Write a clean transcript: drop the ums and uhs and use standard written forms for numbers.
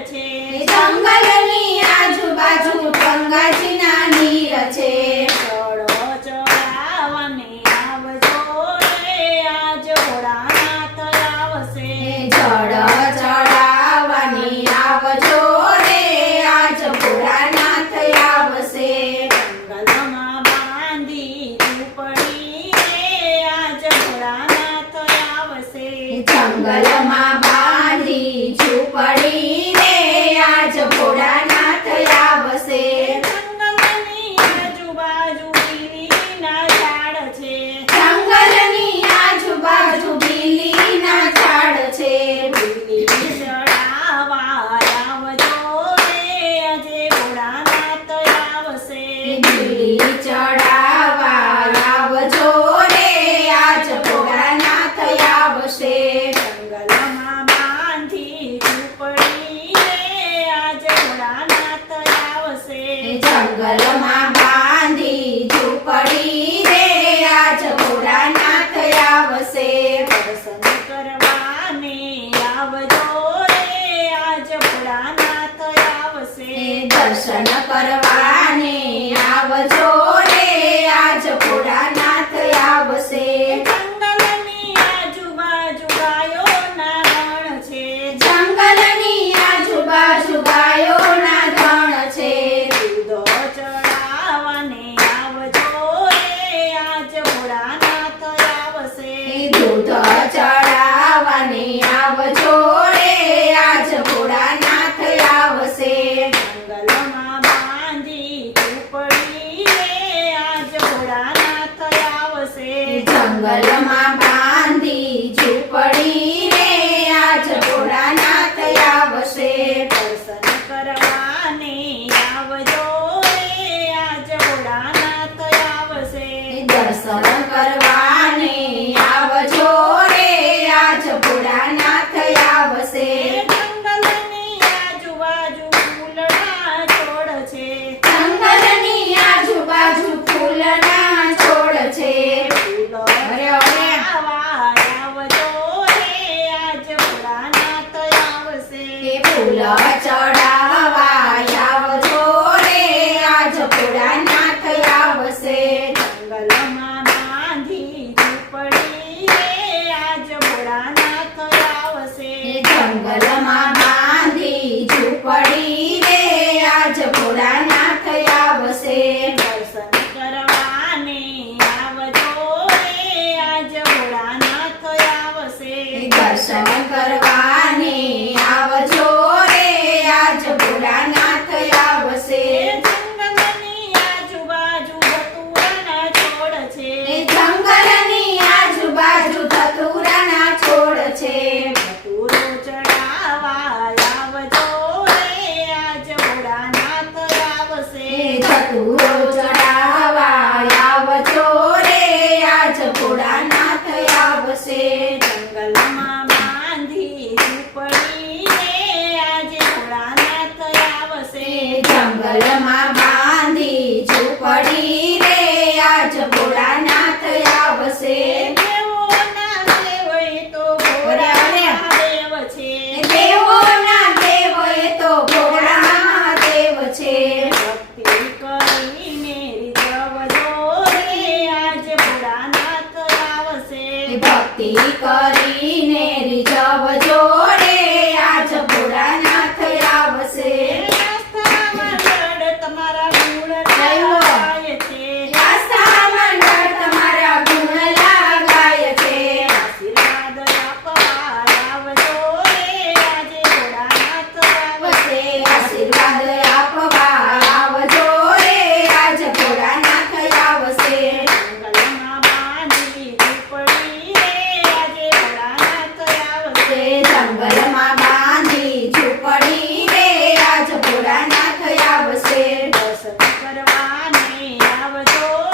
છે જંગલની આજુબાજુ ગંગાજીના નીર છે ચડો ચડાવને આવજો રે આજ ભોળાનાથ આવશે જળ ચડાવવાની આવજો રે આજ ભોળાનાથ આવશે જંગલમાં બાંધી ઝૂંપડી રે આજ ભોળાનાથ આવશે જંગલમાં બાંધી ઝૂંપડી રે આજ ભોળાનાથ આવશે જંગલની આજુબાજુ લીલીના ઝાડ છે જંગલની આજુબાજુ બીલીના ઝાડ છે લીલી ચડાવવા આવજો રે આજે ભોળાનાથ આવશે બીલી ચડાવવા આવજો રે આજ ભોળાનાથ આવશે જંગલમાં બાંધી ઝૂંપડી રે આજ ભોળાનાથ આવશે જંગલમાં બાંધી ઝૂંપડી રે આજ ભોળાનાથ આવશે દર્શન કરવાને આવજો રે આજ ભોળાનાથ આવશે દર્શન કરવાને આવજો રે આજ ભોળાનાથ આવશે જંગલની આજુબાજુ ગાયોના ગણ છે જંગલની આજુબાજુ ગાયોના ધણ છે દૂધો ચડાવવાને આવજો રે આજ ભોળાનાથ આવશે દૂધ ચડાવવાને આવજો રે આજ ભોળાનાથ આવશે જંગલમાં બાંધી ઝૂંપડી રે આજ ભોળાનાથ આવશે જંગલમાં બાંધી ઝૂંપડી રે આજ ભોળાનાથ આવશે દર્શન કરવાને આવજો રે આજ ભોળાનાથ આવશે દર્શન કરવાને આવજો રે આજ ભોળાનાથ આવશે જંગલની આજુબાજુ ફૂલના છોડ છે જંગલની આજુબાજુ ફૂલના છોડ છે ફૂલો અરે અરે આવજો રે આજ ભોળાનાથ આવશે ફૂલ ચડાવવા આવજો રે આજ ભોળાનાથ આવશે જંગલમાં બાંધી ઝૂંપડી રે આજ ભોળાનાથ આવશે જંગલમાં બાંધી ઝૂંપડી રે આજ ભોળાનાથ આવશે દર્શન કરવાને આવજો રે આજ ભોળાનાથ આવશે દર્શન કરવાને આવજો રે આજ ભોળાનાથ આવશે જંગલની આજુબાજુ ધતુરાના છોડ છે જંગલની આજુબાજુ ધતુરાના છોડ છે ધતુરો ચડાવવા આવજો રે આજ ભોળાનાથ આવશે ધતુરો ચડાવવા આવજો રે આજ ભોળાનાથ આવશે જંગલમાં બાંધી ઝૂંપડી રે આજે ભોળાનાથ આવશે જંગલમાં બાંધી ઝૂંપડી રે આજ ભોળાનાથ આવશે દેવોના દેવ એ તો ભોળા દેવ છે દેવોના દેવ એ તો ભોળા મહાદેવ છે ભક્તિ કરીને રીઝવજો રે આજ ભોળાનાથ આવશે ભક્તિ કરીને રીઝવજો રે આજ ભોળાનાથ આવશે આસ્થામાં જડ તમારા ગુણ ગાય છે આસ્થા મંડળ તમારા ગુણ લાગાય છે આશીર્વાદ આપવા આવજો રે આજે ભોળાનાથ આવશે આશીર્વાદ આપવા આવજો રે આજ ભોળાનાથ આવશે જંગલમાં બાંધી ઝૂંપડી રે આજે ભોળાનાથ આવશે જંગલમાં બાંધી ઝૂંપડી રે આજ ભોળાનાથ આવશે દર્શન કરવાને આવજો